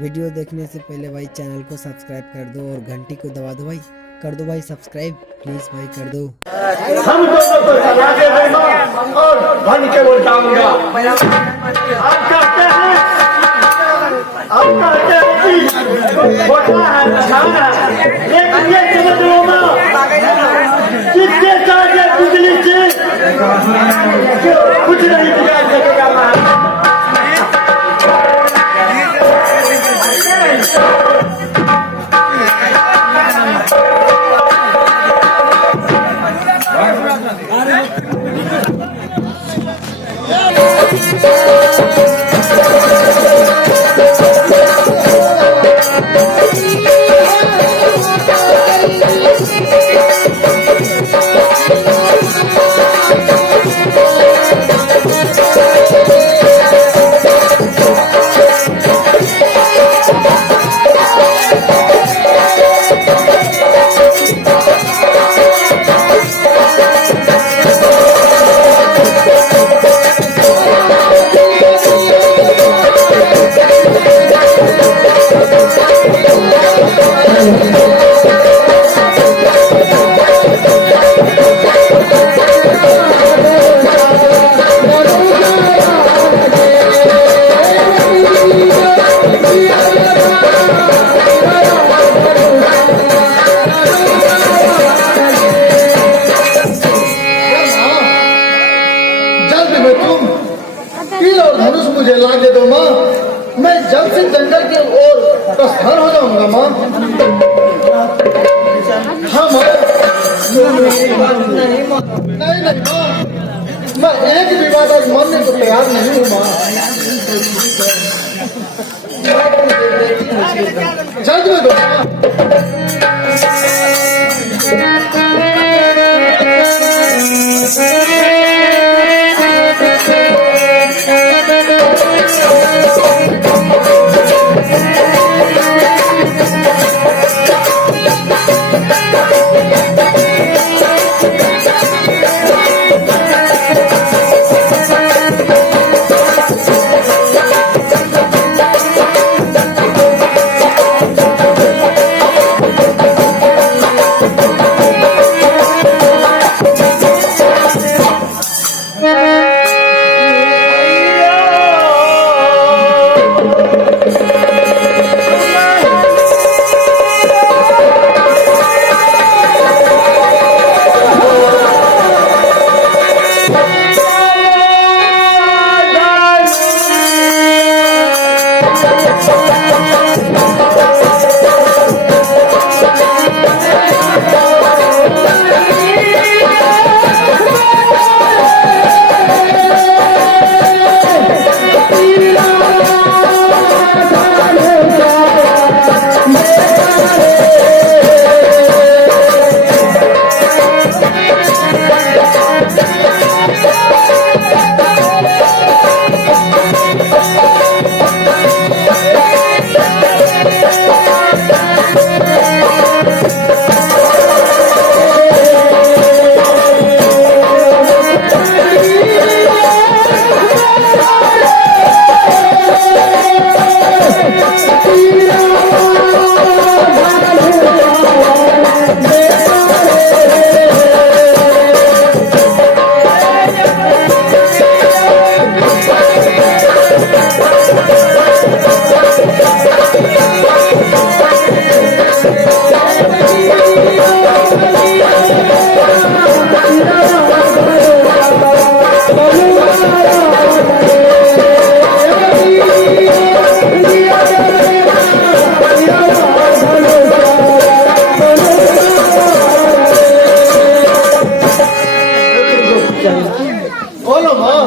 Video देखने से पहले भाई चैनल को सब्सक्राइब कर दो और घंटी को दबा दो भाई। कर दो भाई सब्सक्राइब, प्लीज भाई कर दो। हम दोनों को सजा दे देना और बन के वो जाऊंगा। आप कहते हैं कि होता है नशाना, लेकिन ये समझ लो किसके साथ बिजली से कुछ नहीं बिगाड़ सकेगा। मुझे ला दे दो माँ, मैं जल्द से जंगल की ओर प्रस्थान हो जाऊंगा माँ। हाँ माँ, नहीं माँ, मैं एक भी बात आज मानने को तैयार नहीं हूँ माँ। जल्द में दो माँ। बोलो माँ,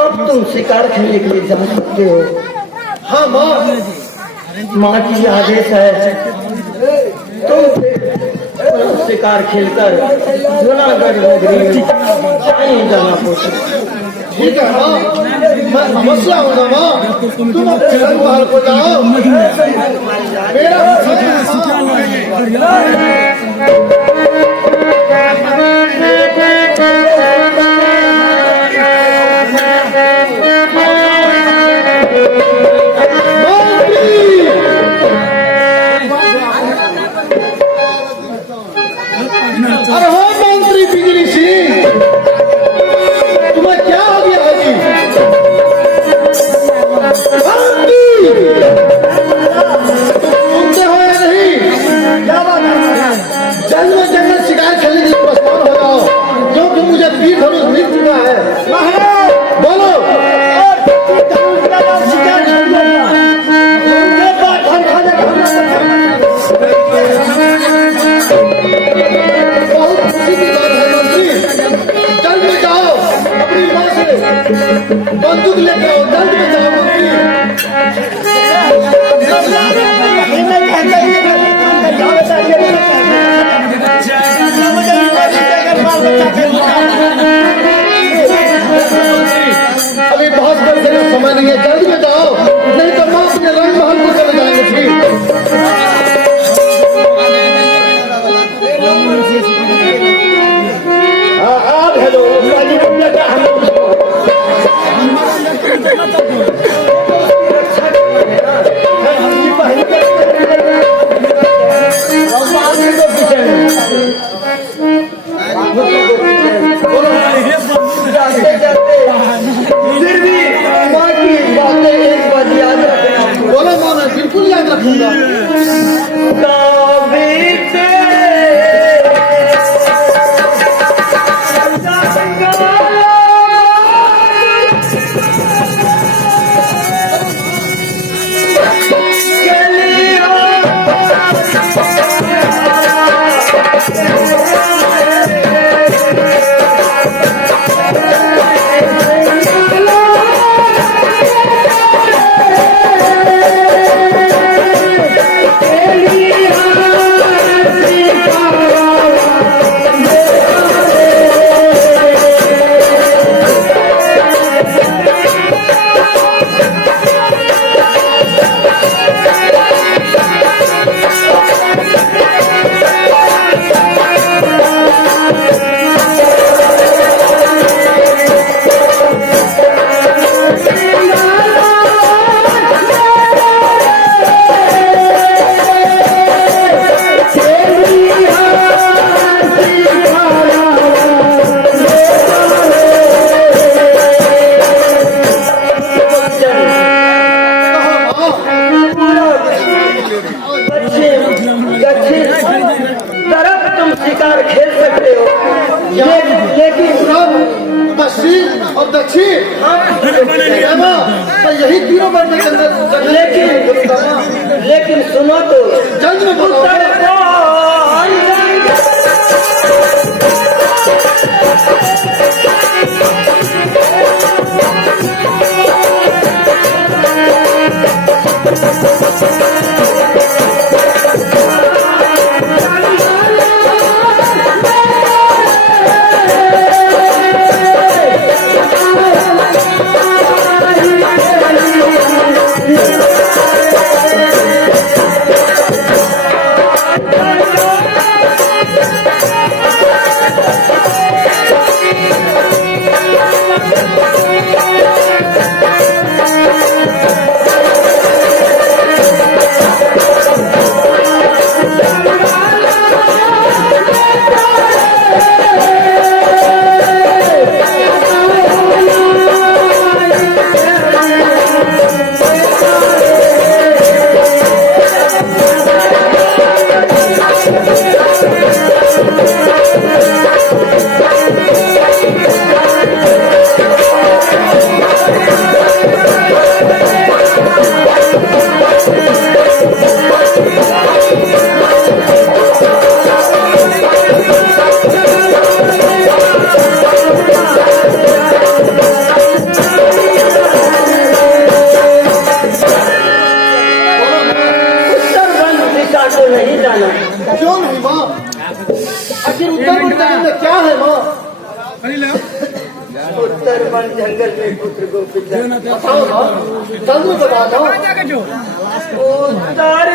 अब तुम शिकार खेलने के लिए जा सकते हो। हाँ माँ, माँ की आदेश है, तुम शिकार खेलकर जूनागढ़ नगरी में कहीं जाना पड़ता। ठीक है माँ, मैं अवश्य आऊंगा माँ, तुम अपने घर बाहर को जाओ। मेरा मंत्री सुनते हो या नहीं? क्या बात है? जंगल में जंगल शिकार खेलने के लिए प्रस्ताव हो जाओ, क्योंकि मुझे तीर धनुष मिल चुका है। बोलो। बहुत खुशी की बात है मंत्री, जल्द में जाओ, अपनी माँ से बंदूक लेकर आओ, जल्द में जाओ मंत्री। अभी बहुत बड़े का समय नहीं है, जल्द में जाओ, नहीं तो माँ अपने रंग महल को चले जाएंगे। ठीक हेलो फिर भी माँ की बातें एक बात याद रखना। बोलो माना, बिल्कुल याद रखूंगा। शिकार खेल सकते हो, लेकिन पश्चिम और दक्षिण पर यही तीनों बनने के अंदर, लेकिन सुनो तो जंग में क्यों नहीं माँ? आखिर उत्तर जंगल में क्या है माँ? उत्तर वन जंगल में पुत्र गोपित बताओ माँ, जल्दी बताओ। उत्तर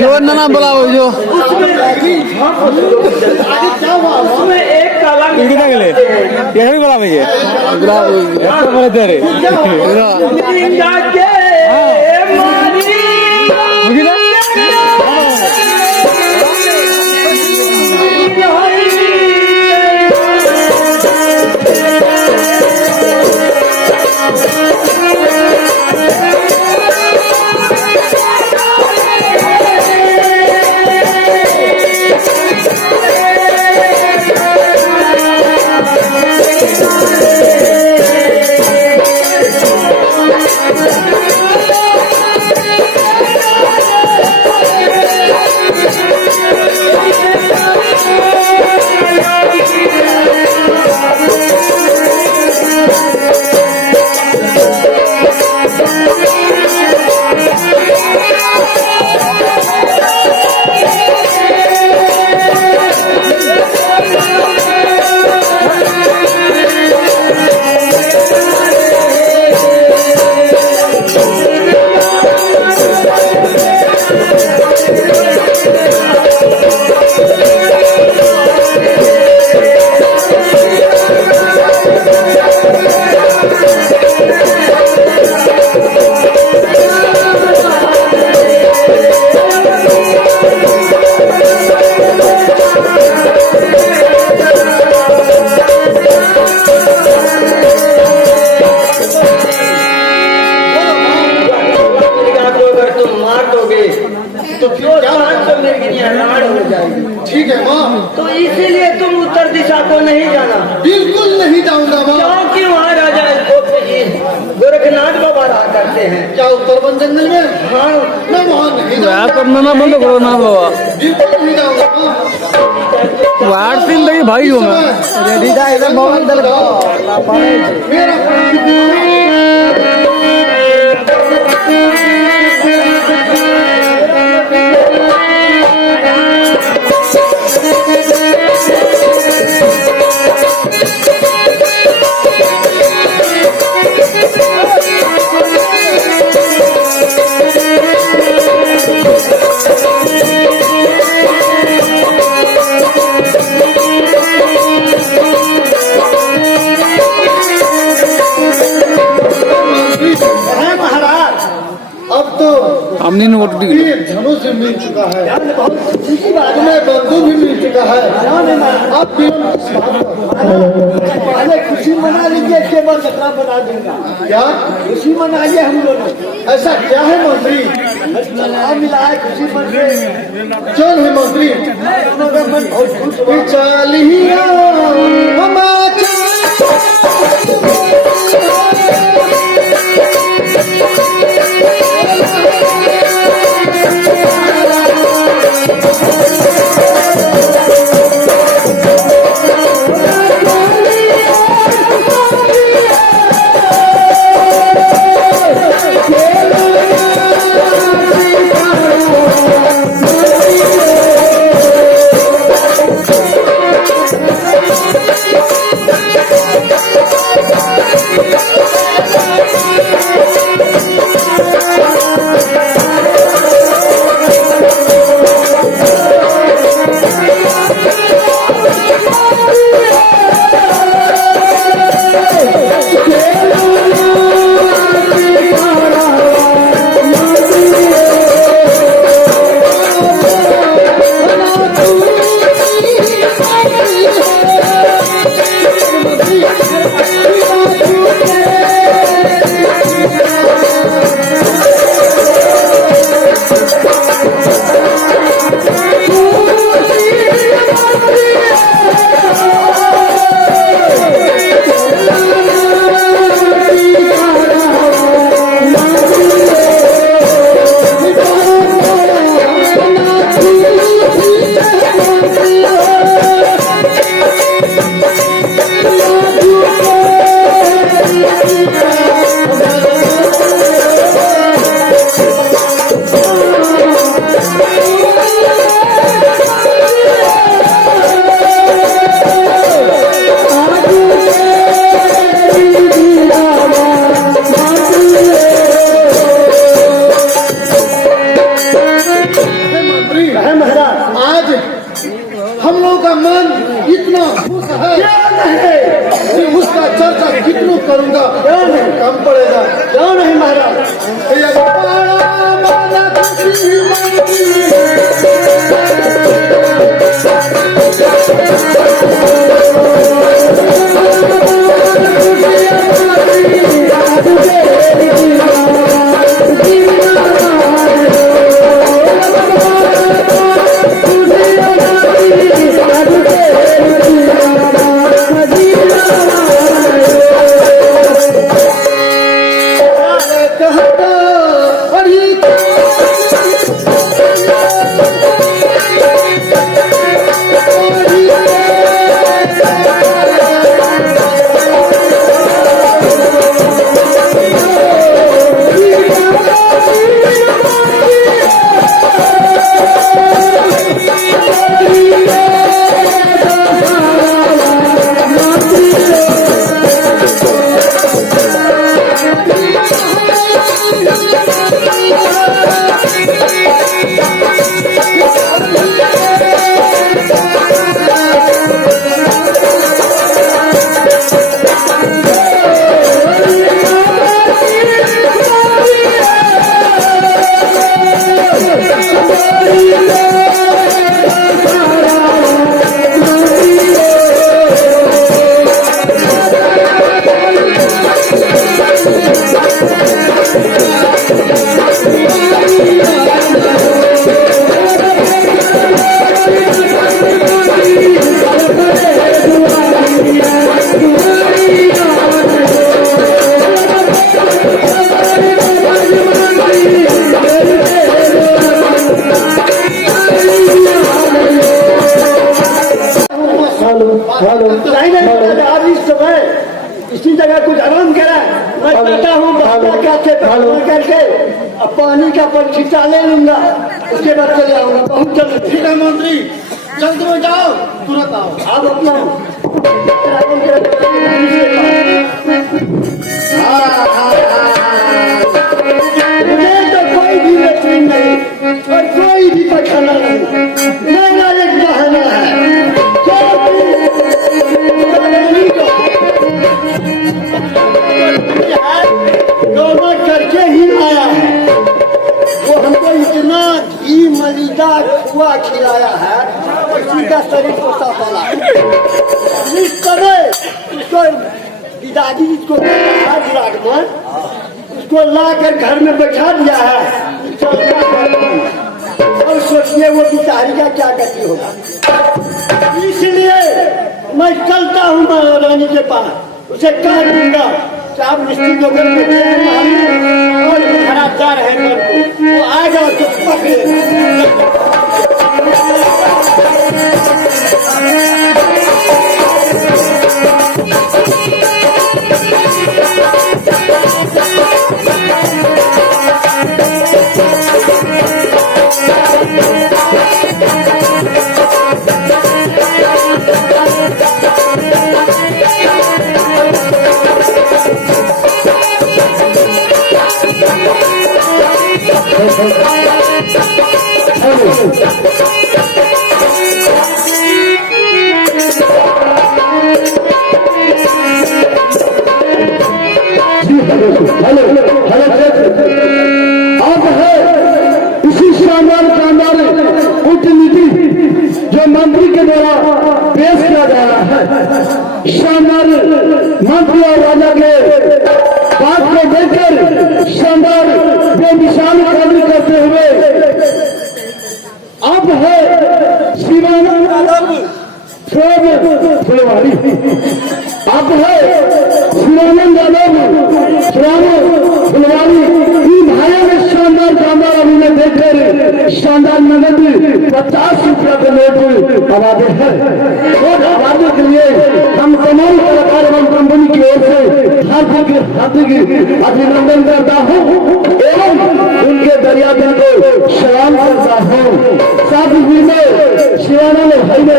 जो ना बुलाओ जो उसमें एक काला कितना गले ये भी बुला भैया बुला बोले तेरे तो फिर क्या हो जाएगी। ठीक है माँ। तो इसीलिए तुम उत्तर दिशा को नहीं जाना। बिल्कुल नहीं जाऊंगा माँ। क्योंकि वहाँ राजा गोरखनाथ बाबा रहा करते हैं। क्या उत्तरवन जंगल में? हाँ, मैं वहाँ नहीं जाऊंगा। ना बंद करो ना बाबा बिल्कुल नहीं जाऊंगा वाट दिन लगी भाई हो मैं मेरा हमने वोट दी धनुष मिल चुका है, तुम्हें बंधु भी मिल चुका है। अब पहले खुशी मना लीजिए, केवल जतरा बना दूंगा। क्या खुशी मनाइए हम लोग? ऐसा क्या है मंत्री? मिला है खुशी मन से। चल है मंत्री चलिए हम लोगों का मन इतना खुश है कि उसका चर्चा कितना करूंगा कम पड़ेगा। क्यों नहीं महाराज? आज इस समय इसी जगह कुछ आराम करा। मैं कहता हूँ करके अब पानी का परीक्षा ले लूंगा, उसके बाद चले आऊंगा। बहुत जल्द। ठीक है मंत्री, जल्द में जाओ, तुरंत आओ। आप अपना मुझे तो कोई भी लेटरिन नहीं और कोई भी पैखाना नहीं, मेरा एक बहाना है। दोनों करके ही आया है, वो हमको इतना घी मलिदा खुआ खिलाया है, उसी का शरीर को पाला। इस तरह उसको पिताजी जिसको विराटमान उसको ला कर घर में बैठा दिया है। और सोचिए वो बिचारी का क्या गति होगा। इसलिए मैं चलता हूँ महारानी के पास, उसे कह दूंगा कि आप निश्चित होकर और महाराज जा रहे हैं, वो आएगा तो पकड़े। अब है इसी शानदार कूटनीति जो मंत्री के द्वारा पेश किया जा रहा है। शानदार मंत्री और राजा के बात को देखकर शानदार बेमिसाल कार्य करते हुए अब है शिवानंद फुलवारी, अब है शिवानंद फुलवारी। इन भाइयों ने शानदार अभिनय देखकर शानदार नगद 50 रुपया के नोट आवाजे हैं। और आवाजे के लिए हम तमाम कलाकार एवं कंपनी की ओर से हार्दिक अभिनंदन करता हूँ एवं उनके दरिया दिल को सलाम करता हूँ। साथ ही में शिवानंद भाई ने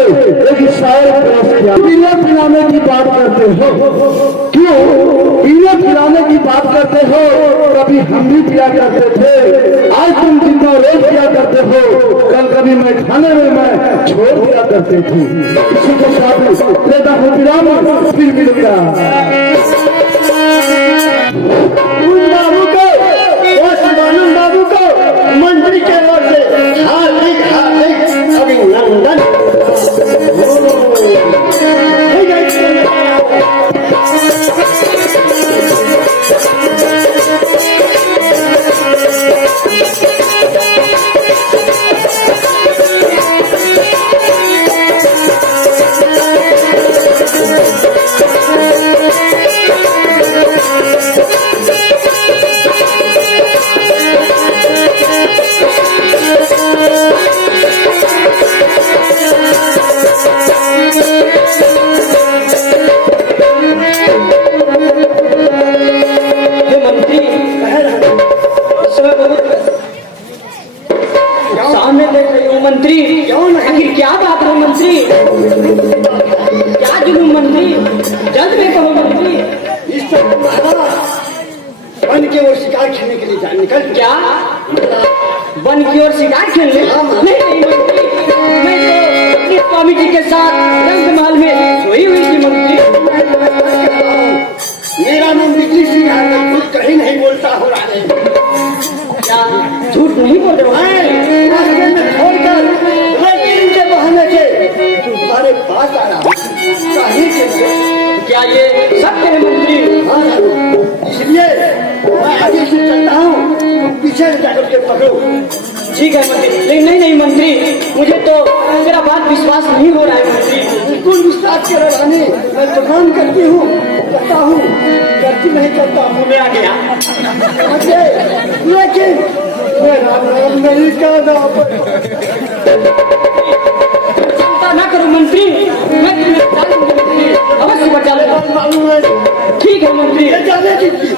एक शायर पेश किया। पीने पिलाने की बात करते हो, क्यों पीने पिलाने की बात करते हो? कभी हम भी पिया करते थे, आज तुम जितना रोज पिया करते हो, कल कभी में खाने में मैं छोड़ दिया करती थी। इसी के साथ लेता हूँ विराम, फिर मिलूंगा। उन बाबू को, वो शिवानंद बाबू को मंत्री के ओर से हार्दिक अभिनंदन। मंत्री आखिर क्या बात है मंत्री? क्या जुलूम मंत्री? जल्द में कहो मंत्री। इस वन की ओर शिकार खेलने के लिए जा निकल। क्या वन की ओर शिकार खेलने? नहीं मंत्री, मैं तो अपने स्वामी जी के साथ रंग महल में सोई हुई थी मंत्री। मेरा नाम बिजली सिंह है, मैं खुद कहीं नहीं बोलता हो रहा है। क्या झूठ नहीं बोल रहे छोड़कर के बहाने से तुम्हारे पास आ रहा हूँ। क्या ये सत्य है मंत्री? इसलिए मैं आगे से चलता हूँ, तुम पीछे जाकर के पकड़ो। ठीक है मंत्री। लेकिन नहीं मंत्री, मुझे तो मेरा बात विश्वास नहीं हो रहा है मंत्री। बिल्कुल विश्वास करो रानी, मैं तो काम करती हूँ, करता हूँ, करती नहीं करता हूँ। मैं आ गया लेकिन नहीं कहना। चिंता ना करो मंत्री, मैं तुम्हें बचा लूंगी मंत्री, अवश्य बचा लूंगा। ठीक है मंत्री,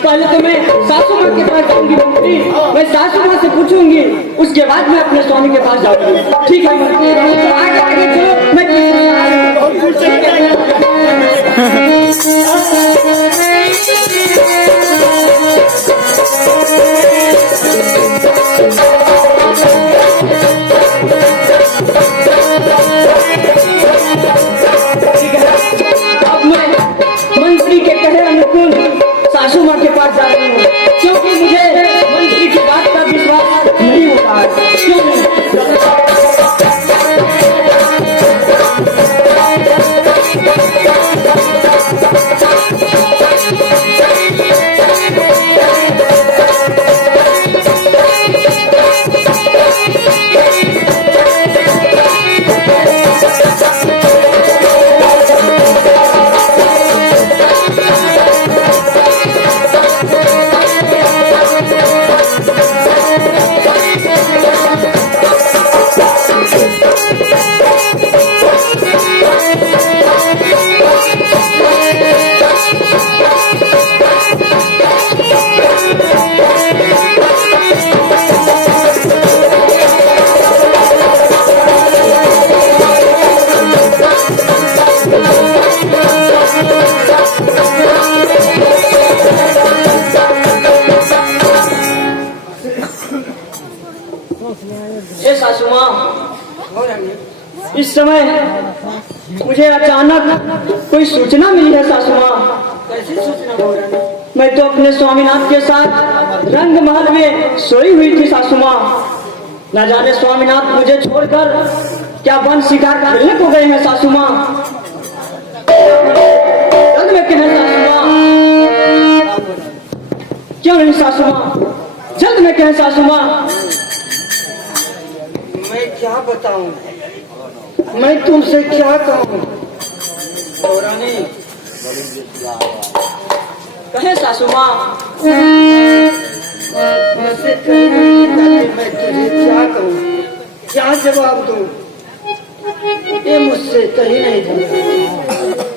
पहले तो मैं सासू माँ के पास जाऊंगी मंत्री। मैं सासू माँ से पूछूंगी, उसके बाद मैं अपने स्वामी के पास जाऊंगी। ठीक है मंत्री, आगे चलो। मैं मंत्री के कहे अनुकूल सासू माँ के पास जा रही हूँ, क्योंकि मुझे मंत्री की बात का विश्वास नहीं होता है। क्यों नहीं? सासू माँ, इस समय मुझे अचानक कोई सूचना मिली है सासू माँ। कैसी सूचना हो रही है? मैं तो अपने स्वामीनाथ के साथ रंग महल में सोई हुई थी सासू माँ। न जाने स्वामीनाथ मुझे छोड़कर क्या वन शिकार खेलने को गए हैं सासू माँ। जल्द में कहें सासू माँ। क्यों नहीं सासू माँ? जल्द में कहें सासू माँ। मैं क्या बताऊं, मैं तुमसे क्या कहूं? कहे सासू माँ। मुझसे कहीं नहीं जाती, मैं तुझे क्या कहूं, क्या जवाब दूं? ये मुझसे कहीं नहीं जाता।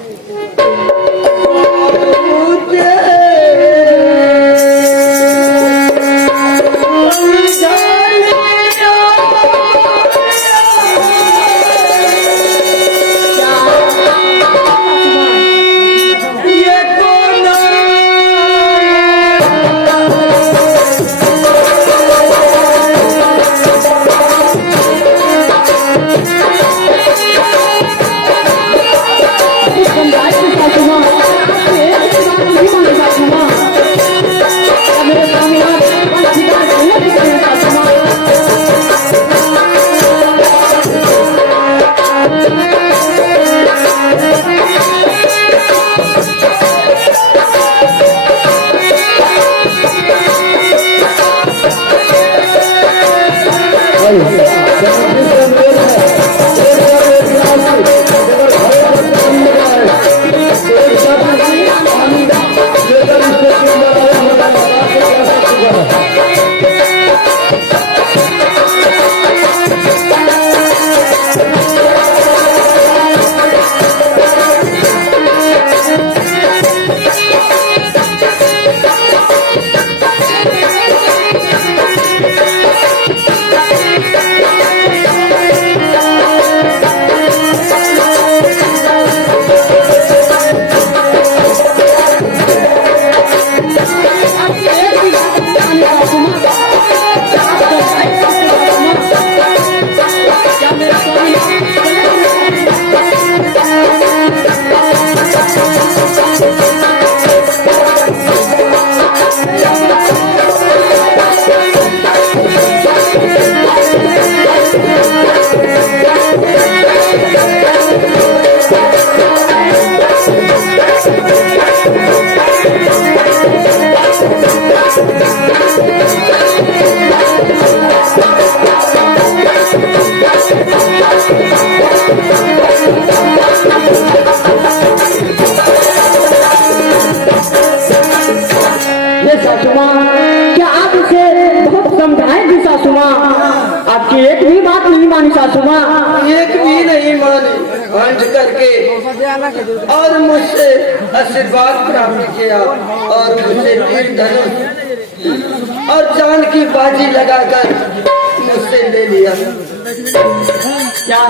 आपकी एक भी बात नहीं मानी सासू माँ। एक भी नहीं मानी, हंस करके और मुझसे आशीर्वाद प्राप्त किया और मुझसे तीर धनुष और जान की बाजी लगाकर मुझसे ले लिया। क्या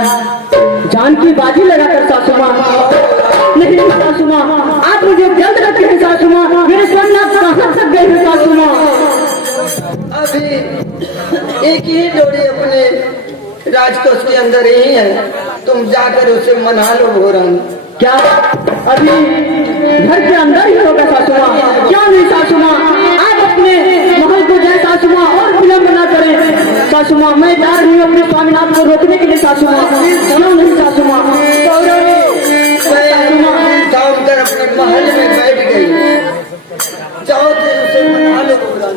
जान की बाजी लगाकर सासू माँ? नहीं सासू माँ, आप मुझे जल्द रखते हैं सासू माँ। मेरे सोमनाथ कहाँ तक गए हैं सासू माँ? अभी एक ही जोड़ी अपने राजकोष के अंदर ही है, तुम जाकर उसे मना लो भोरन। क्या अभी घर के अंदर ही होगा सासू माँ? क्या नहीं सासू माँ, आप अपने महल को जाए सासू माँ और विलम्ब न करें सासू माँ। मैं जा रही हूँ अपने स्वामीनाथ को रोकने के लिए सासू माँ। सुनो नहीं सासू माँ, काम कर अपने महल में बैठ गई, जाओ तो उसे मना लो भोरन।